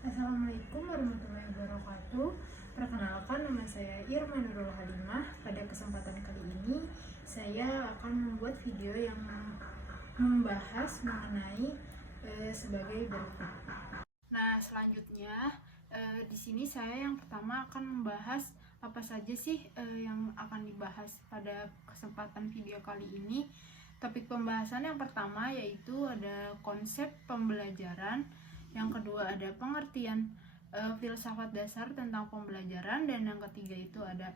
Assalamualaikum warahmatullahi wabarakatuh. Perkenalkan, nama saya Irma Nurul Halimah. Pada kesempatan kali ini, saya akan membuat video yang membahas mengenai sebagai berikut. Nah, selanjutnya di sini saya yang pertama akan membahas apa saja sih yang akan dibahas pada kesempatan video kali ini. Topik pembahasan yang pertama yaitu ada konsep pembelajaran, yang kedua ada pengertian filsafat dasar tentang pembelajaran, dan yang ketiga itu ada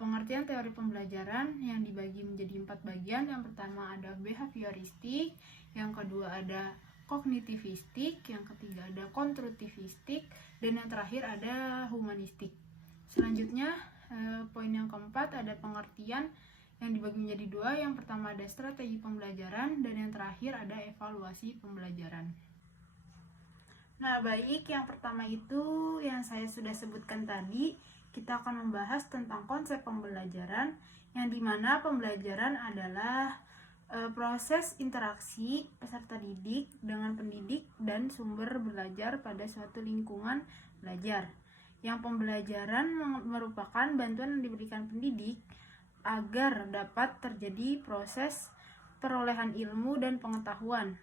pengertian teori pembelajaran yang dibagi menjadi 4 bagian. Yang pertama ada behavioristik, yang kedua ada kognitivistik, yang ketiga ada konstruktivistik, dan yang terakhir ada humanistik. Selanjutnya poin yang keempat ada pengertian yang dibagi menjadi 2. Yang pertama ada strategi pembelajaran, dan yang terakhir ada evaluasi pembelajaran. Nah, baik, yang pertama itu yang saya sudah sebutkan tadi, kita akan membahas tentang konsep pembelajaran, yang dimana pembelajaran adalah proses interaksi peserta didik dengan pendidik dan sumber belajar pada suatu lingkungan belajar. Yang pembelajaran merupakan bantuan yang diberikan pendidik agar dapat terjadi proses perolehan ilmu dan pengetahuan,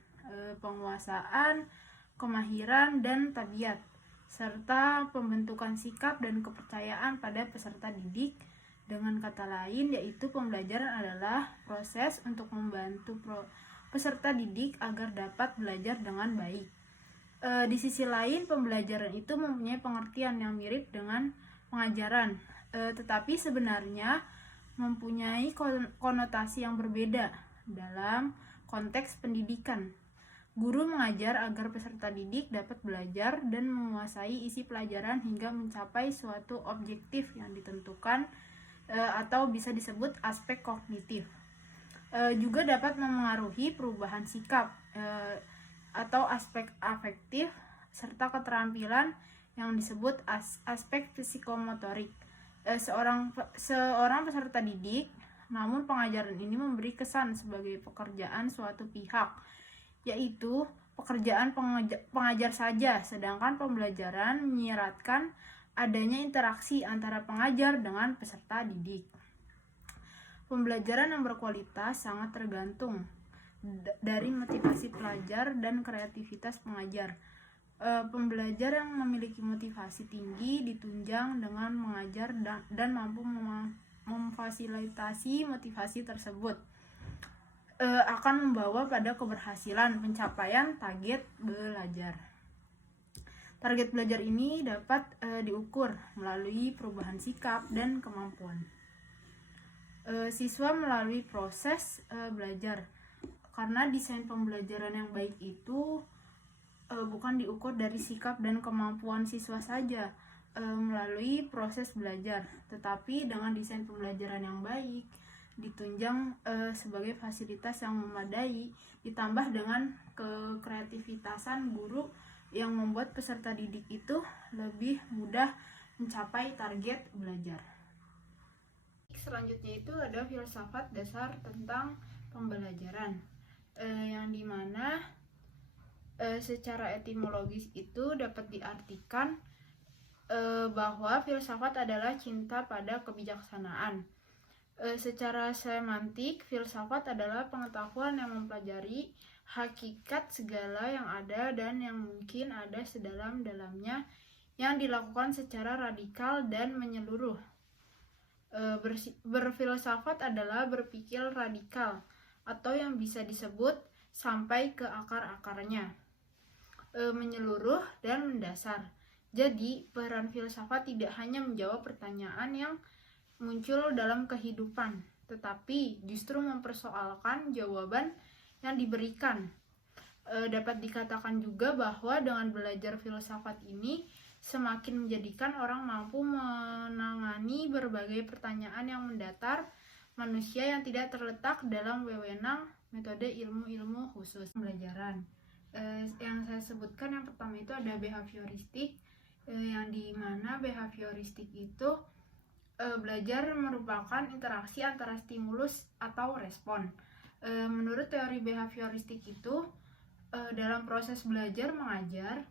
penguasaan, kemahiran, dan tabiat, serta pembentukan sikap dan kepercayaan pada peserta didik. Dengan kata lain, yaitu pembelajaran adalah proses untuk membantu peserta didik agar dapat belajar dengan baik. Di sisi lain, pembelajaran itu mempunyai pengertian yang mirip dengan pengajaran, tetapi sebenarnya mempunyai konotasi yang berbeda dalam konteks pendidikan. Guru mengajar agar peserta didik dapat belajar dan menguasai isi pelajaran hingga mencapai suatu objektif yang ditentukan, atau bisa disebut aspek kognitif. Juga dapat memengaruhi perubahan sikap atau aspek afektif, serta keterampilan yang disebut aspek psikomotorik. Seorang peserta didik, namun pengajaran ini memberi kesan sebagai pekerjaan suatu pihak, yaitu pekerjaan pengajar saja, sedangkan pembelajaran menyiratkan adanya interaksi antara pengajar dengan peserta didik. Pembelajaran yang berkualitas sangat tergantung dari motivasi pelajar dan kreativitas pengajar. Pembelajar yang memiliki motivasi tinggi ditunjang dengan mengajar dan mampu memfasilitasi motivasi tersebut akan membawa pada keberhasilan pencapaian target belajar. Target belajar ini dapat diukur melalui perubahan sikap dan kemampuan siswa melalui proses belajar, karena desain pembelajaran yang baik itu bukan diukur dari sikap dan kemampuan siswa saja melalui proses belajar, tetapi dengan desain pembelajaran yang baik ditunjang sebagai fasilitas yang memadai, ditambah dengan kekreativitasan guru yang membuat peserta didik itu lebih mudah mencapai target belajar. Selanjutnya itu ada filsafat dasar tentang pembelajaran, yang dimana secara etimologis itu dapat diartikan bahwa filsafat adalah cinta pada kebijaksanaan. Secara semantik, filsafat adalah pengetahuan yang mempelajari hakikat segala yang ada dan yang mungkin ada sedalam-dalamnya, yang dilakukan secara radikal dan menyeluruh. Berfilsafat adalah berpikir radikal, atau yang bisa disebut sampai ke akar-akarnya, menyeluruh dan mendasar. Jadi, peran filsafat tidak hanya menjawab pertanyaan yang muncul dalam kehidupan, tetapi justru mempersoalkan jawaban yang diberikan. Dapat dikatakan juga bahwa dengan belajar filsafat ini semakin menjadikan orang mampu menangani berbagai pertanyaan yang mendatar manusia yang tidak terletak dalam wewenang metode ilmu-ilmu khusus pembelajaran. Yang saya sebutkan yang pertama itu ada behavioristik, yang dimana behavioristik itu belajar merupakan interaksi antara stimulus atau respon. Menurut teori behavioristik itu, dalam proses belajar mengajar,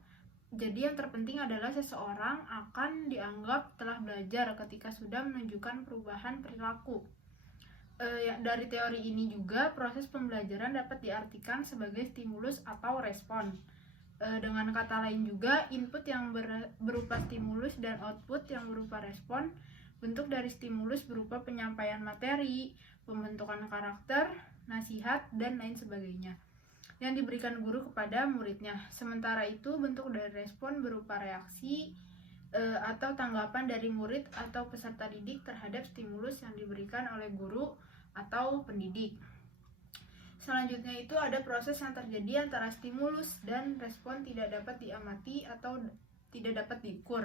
Jadi yang terpenting adalah seseorang akan dianggap telah belajar ketika sudah menunjukkan perubahan perilaku. Dari teori ini juga proses pembelajaran dapat diartikan sebagai stimulus atau respon. Dengan kata lain juga, input yang berupa stimulus dan output yang berupa respon. Bentuk dari stimulus berupa penyampaian materi, pembentukan karakter, nasihat, dan lain sebagainya yang diberikan guru kepada muridnya. Sementara itu, bentuk dari respon berupa reaksi atau tanggapan dari murid atau peserta didik terhadap stimulus yang diberikan oleh guru atau pendidik. Selanjutnya itu ada proses yang terjadi antara stimulus dan respon tidak dapat diamati atau tidak dapat diukur.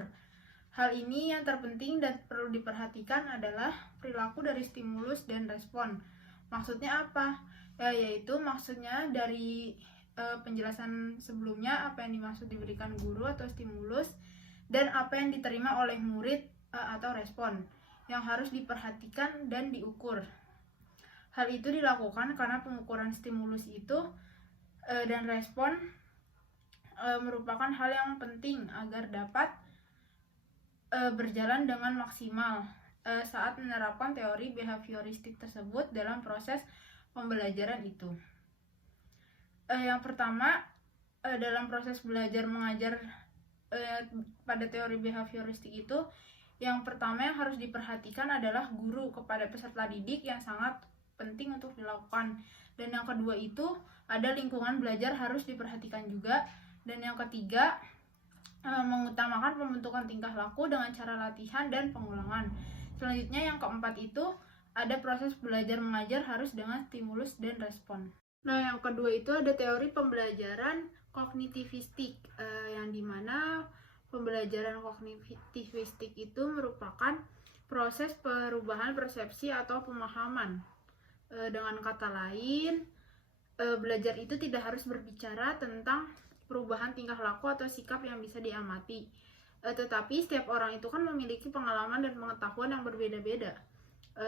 Hal ini yang terpenting dan perlu diperhatikan adalah perilaku dari stimulus dan respon. Maksudnya apa? Yaitu maksudnya dari penjelasan sebelumnya, apa yang dimaksud diberikan guru atau stimulus, dan apa yang diterima oleh murid atau respon yang harus diperhatikan dan diukur. Hal itu dilakukan karena pengukuran stimulus itu dan respon merupakan hal yang penting agar dapat berjalan dengan maksimal saat menerapkan teori behavioristik tersebut dalam proses pembelajaran itu. Yang pertama, dalam proses belajar mengajar pada teori behavioristik itu, yang pertama yang harus diperhatikan adalah guru kepada peserta didik yang sangat penting untuk dilakukan. Dan yang kedua itu ada lingkungan belajar harus diperhatikan juga. Dan yang ketiga, mengutamakan pembentukan tingkah laku dengan cara latihan dan pengulangan. Selanjutnya yang keempat itu ada proses belajar mengajar harus dengan stimulus dan respon. Nah, yang kedua itu ada teori pembelajaran kognitivistik, yang dimana pembelajaran kognitivistik itu merupakan proses perubahan persepsi atau pemahaman. Dengan kata lain, belajar itu tidak harus berbicara tentang perubahan tingkah laku atau sikap yang bisa diamati. Tetapi setiap orang itu kan memiliki pengalaman dan pengetahuan yang berbeda-beda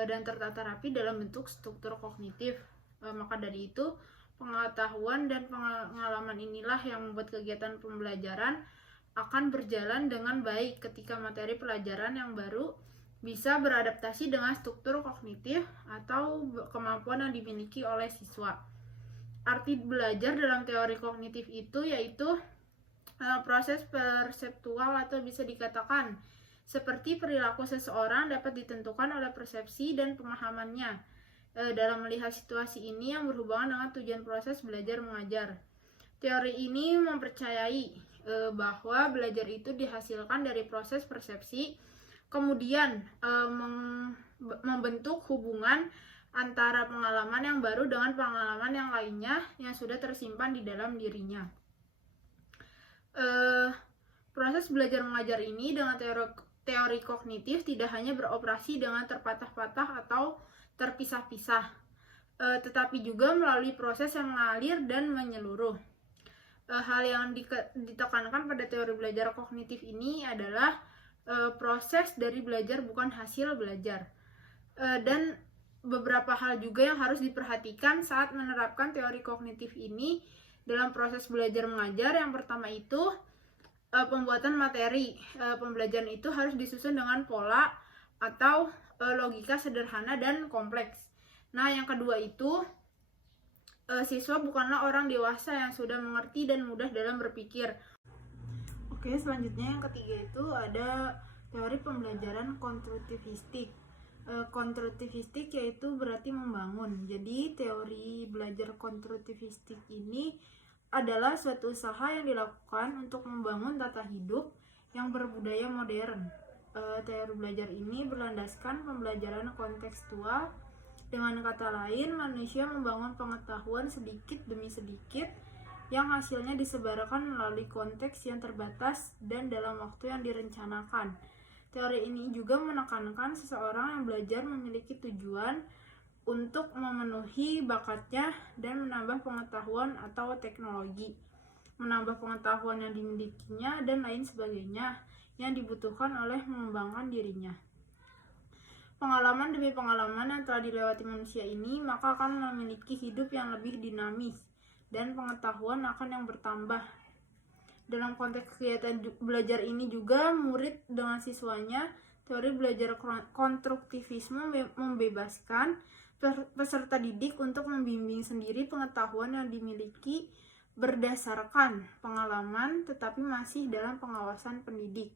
dan tertata rapi dalam bentuk struktur kognitif. Maka dari itu, pengetahuan dan pengalaman inilah yang membuat kegiatan pembelajaran akan berjalan dengan baik ketika materi pelajaran yang baru bisa beradaptasi dengan struktur kognitif atau kemampuan yang dimiliki oleh siswa. Arti belajar dalam teori kognitif itu yaitu proses perseptual atau bisa dikatakan seperti perilaku seseorang dapat ditentukan oleh persepsi dan pemahamannya dalam melihat situasi ini yang berhubungan dengan tujuan proses belajar mengajar. Teori ini mempercayai bahwa belajar itu dihasilkan dari proses persepsi, kemudian membentuk hubungan antara pengalaman yang baru dengan pengalaman yang lainnya yang sudah tersimpan di dalam dirinya. Proses belajar mengajar ini dengan teori kognitif tidak hanya beroperasi dengan terpatah-patah atau terpisah-pisah, tetapi juga melalui proses yang mengalir dan menyeluruh. Hal yang ditekankan pada teori belajar kognitif ini adalah proses dari belajar bukan hasil belajar. Dan beberapa hal juga yang harus diperhatikan saat menerapkan teori kognitif ini dalam proses belajar mengajar. Yang pertama itu pembuatan materi. Pembelajaran itu harus disusun dengan pola atau logika sederhana dan kompleks. Nah, yang kedua itu siswa bukanlah orang dewasa yang sudah mengerti dan mudah dalam berpikir. Oke, selanjutnya yang ketiga itu ada teori pembelajaran konstruktivistik. Konstruktivistik yaitu berarti membangun. Jadi teori belajar konstruktivistik ini adalah suatu usaha yang dilakukan untuk membangun tata hidup yang berbudaya modern. Teori belajar ini berlandaskan pembelajaran kontekstual. Dengan kata lain, manusia membangun pengetahuan sedikit demi sedikit yang hasilnya disebarkan melalui konteks yang terbatas dan dalam waktu yang direncanakan. Teori ini juga menekankan seseorang yang belajar memiliki tujuan untuk memenuhi bakatnya dan menambah pengetahuan atau teknologi, menambah pengetahuan yang dimilikinya dan lain sebagainya yang dibutuhkan oleh mengembangkan dirinya. Pengalaman demi pengalaman yang telah dilewati manusia ini maka akan memiliki hidup yang lebih dinamis dan pengetahuan akan yang bertambah. Dalam konteks kegiatan belajar ini juga murid dengan siswanya, teori belajar konstruktivisme membebaskan peserta didik untuk membimbing sendiri pengetahuan yang dimiliki berdasarkan pengalaman tetapi masih dalam pengawasan pendidik.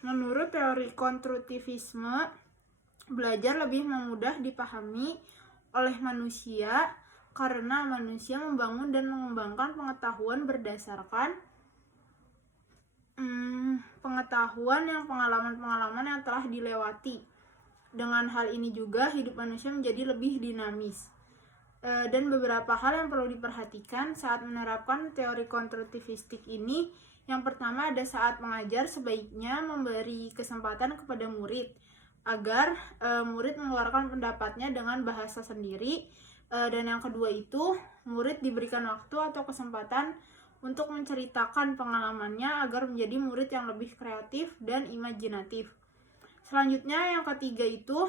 Menurut teori konstruktivisme, belajar lebih mudah dipahami oleh manusia karena manusia membangun dan mengembangkan pengetahuan berdasarkan pengetahuan yang pengalaman-pengalaman yang telah dilewati. Dengan hal ini juga hidup manusia menjadi lebih dinamis. Dan beberapa hal yang perlu diperhatikan saat menerapkan teori konstruktivistik ini. Yang pertama, ada saat mengajar sebaiknya memberi kesempatan kepada murid agar murid mengeluarkan pendapatnya dengan bahasa sendiri. Dan yang kedua itu, murid diberikan waktu atau kesempatan untuk menceritakan pengalamannya agar menjadi murid yang lebih kreatif dan imajinatif. Selanjutnya, yang ketiga itu,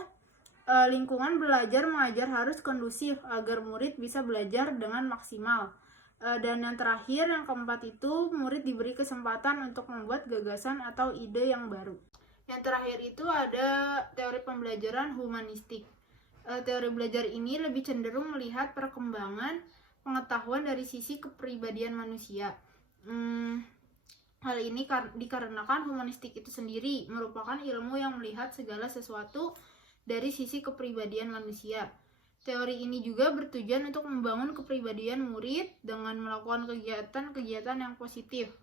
lingkungan belajar mengajar harus kondusif agar murid bisa belajar dengan maksimal. Dan yang terakhir, yang keempat itu, murid diberi kesempatan untuk membuat gagasan atau ide yang baru. Yang terakhir itu ada teori pembelajaran humanistik. Teori belajar ini lebih cenderung melihat perkembangan pengetahuan dari sisi kepribadian manusia. Hal ini dikarenakan humanistik itu sendiri merupakan ilmu yang melihat segala sesuatu dari sisi kepribadian manusia. Teori ini juga bertujuan untuk membangun kepribadian murid dengan melakukan kegiatan-kegiatan yang positif.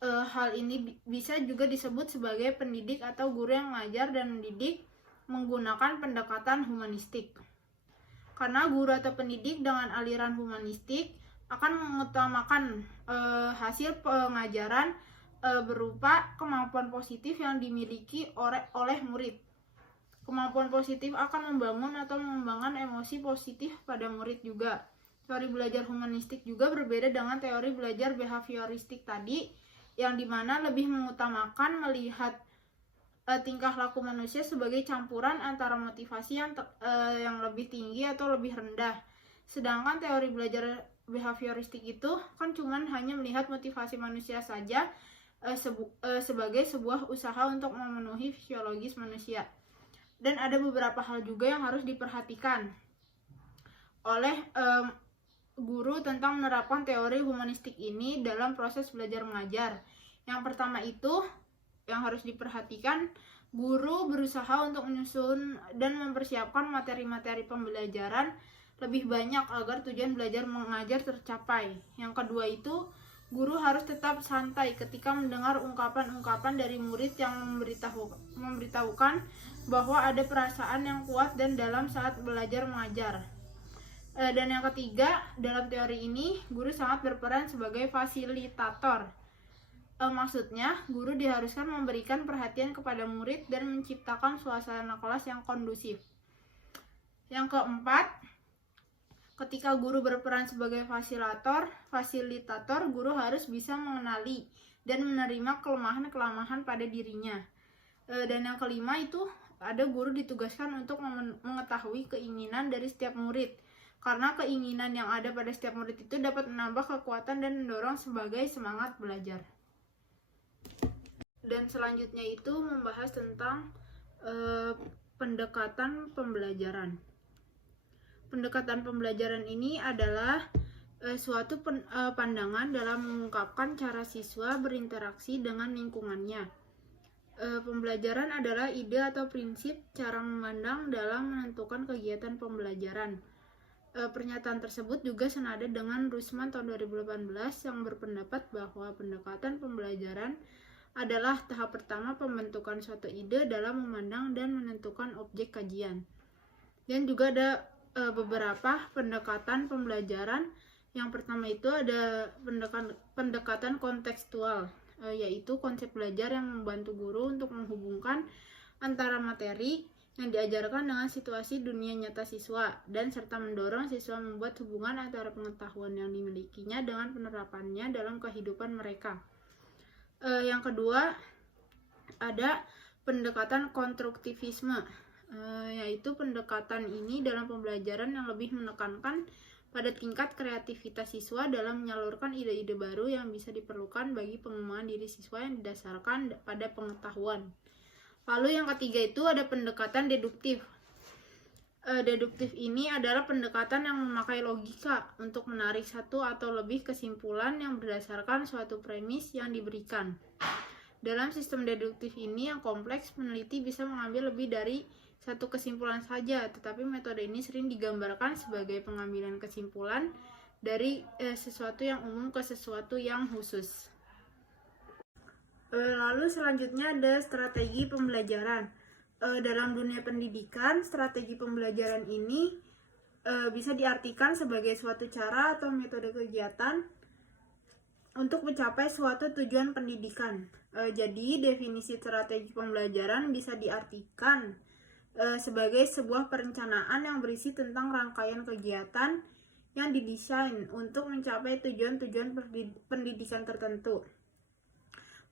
Hal ini bisa juga disebut sebagai pendidik atau guru yang mengajar dan mendidik menggunakan pendekatan humanistik. Karena guru atau pendidik dengan aliran humanistik akan mengutamakan hasil pengajaran berupa kemampuan positif yang dimiliki oleh murid. Kemampuan positif akan membangun atau mengembangkan emosi positif pada murid juga. Teori belajar humanistik juga berbeda dengan teori belajar behavioristik tadi, yang dimana lebih mengutamakan melihat tingkah laku manusia sebagai campuran antara motivasi yang lebih tinggi atau lebih rendah. Sedangkan teori belajar behavioristik itu kan cuman hanya melihat motivasi manusia saja sebagai sebuah usaha untuk memenuhi fisiologis manusia. Dan ada beberapa hal juga yang harus diperhatikan oleh guru tentang menerapkan teori humanistik ini dalam proses belajar mengajar. Yang pertama itu, yang harus diperhatikan, guru berusaha untuk menyusun dan mempersiapkan materi-materi pembelajaran lebih banyak agar tujuan belajar mengajar tercapai. Yang kedua itu, guru harus tetap santai ketika mendengar ungkapan-ungkapan dari murid yang memberitahukan bahwa ada perasaan yang kuat dan dalam saat belajar mengajar. Dan yang ketiga, dalam teori ini, guru sangat berperan sebagai fasilitator. Maksudnya, guru diharuskan memberikan perhatian kepada murid dan menciptakan suasana kelas yang kondusif. Yang keempat, ketika guru berperan sebagai fasilitator, guru harus bisa mengenali dan menerima kelemahan-kelemahan pada dirinya. Dan yang kelima itu, ada guru ditugaskan untuk mengetahui keinginan dari setiap murid. Karena keinginan yang ada pada setiap murid itu dapat menambah kekuatan dan mendorong sebagai semangat belajar. Dan selanjutnya itu membahas tentang pendekatan pembelajaran. Pendekatan pembelajaran ini adalah suatu pandangan dalam mengungkapkan cara siswa berinteraksi dengan lingkungannya. Pembelajaran adalah ide atau prinsip cara memandang dalam menentukan kegiatan pembelajaran. Pernyataan tersebut juga senada dengan Rusman tahun 2018 yang berpendapat bahwa pendekatan pembelajaran adalah tahap pertama pembentukan suatu ide dalam memandang dan menentukan objek kajian. Dan juga ada beberapa pendekatan pembelajaran. Yang pertama itu ada pendekatan kontekstual, yaitu konsep belajar yang membantu guru untuk menghubungkan antara materi yang diajarkan dengan situasi dunia nyata siswa dan serta mendorong siswa membuat hubungan antara pengetahuan yang dimilikinya dengan penerapannya dalam kehidupan mereka. Yang kedua ada pendekatan konstruktivisme, yaitu pendekatan ini dalam pembelajaran yang lebih menekankan pada tingkat kreativitas siswa dalam menyalurkan ide-ide baru yang bisa diperlukan bagi pengembangan diri siswa yang didasarkan pada pengetahuan. Lalu yang ketiga itu ada pendekatan deduktif. Deduktif ini adalah pendekatan yang memakai logika untuk menarik satu atau lebih kesimpulan yang berdasarkan suatu premis yang diberikan. Dalam sistem deduktif ini yang kompleks, peneliti bisa mengambil lebih dari satu kesimpulan saja, tetapi metode ini sering digambarkan sebagai pengambilan kesimpulan dari sesuatu yang umum ke sesuatu yang khusus. Lalu selanjutnya ada strategi pembelajaran. Dalam dunia pendidikan, strategi pembelajaran ini bisa diartikan sebagai suatu cara atau metode kegiatan untuk mencapai suatu tujuan pendidikan. Jadi definisi strategi pembelajaran bisa diartikan sebagai sebuah perencanaan yang berisi tentang rangkaian kegiatan yang didesain untuk mencapai tujuan-tujuan pendidikan tertentu.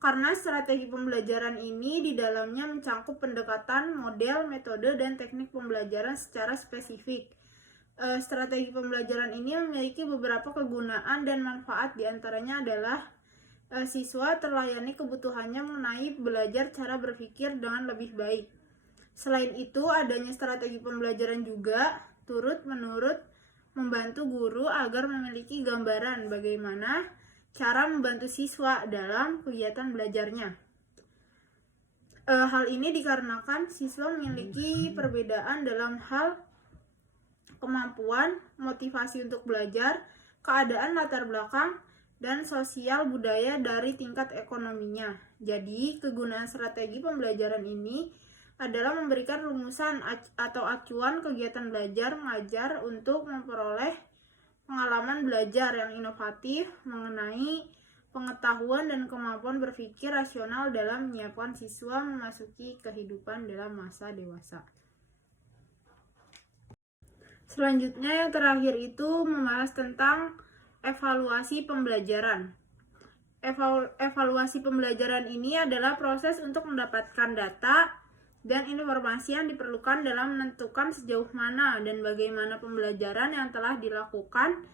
Karena strategi pembelajaran ini di dalamnya mencakup pendekatan, model, metode, dan teknik pembelajaran secara spesifik. Strategi pembelajaran ini memiliki beberapa kegunaan dan manfaat, diantaranya adalah siswa terlayani kebutuhannya mengenai belajar cara berpikir dengan lebih baik. Selain itu, adanya strategi pembelajaran juga turut-menurut membantu guru agar memiliki gambaran bagaimana cara membantu siswa dalam kegiatan belajarnya. Hal ini dikarenakan siswa memiliki perbedaan dalam hal kemampuan, motivasi untuk belajar, keadaan latar belakang, dan sosial budaya dari tingkat ekonominya. Jadi, kegunaan strategi pembelajaran ini adalah memberikan rumusan atau acuan kegiatan belajar mengajar untuk memperoleh pengalaman belajar yang inovatif mengenai pengetahuan dan kemampuan berpikir rasional dalam menyiapkan siswa memasuki kehidupan dalam masa dewasa. Selanjutnya yang terakhir itu membahas tentang evaluasi pembelajaran. Evaluasi pembelajaran ini adalah proses untuk mendapatkan data dan informasi yang diperlukan dalam menentukan sejauh mana dan bagaimana pembelajaran yang telah dilakukan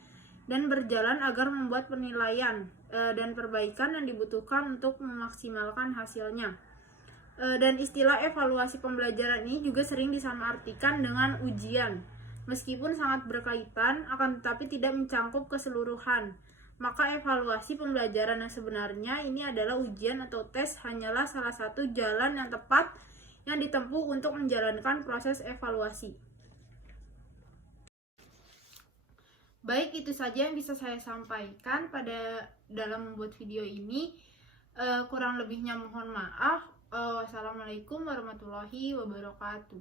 dan berjalan agar membuat penilaian dan perbaikan yang dibutuhkan untuk memaksimalkan hasilnya. Dan istilah evaluasi pembelajaran ini juga sering disamaartikan dengan ujian. Meskipun sangat berkaitan, akan tetapi tidak mencakup keseluruhan. Maka evaluasi pembelajaran yang sebenarnya ini adalah ujian atau tes hanyalah salah satu jalan yang tepat yang ditempuh untuk menjalankan proses evaluasi. Baik, itu saja yang bisa saya sampaikan dalam membuat video ini. Kurang lebihnya mohon maaf. Wassalamualaikum warahmatullahi wabarakatuh.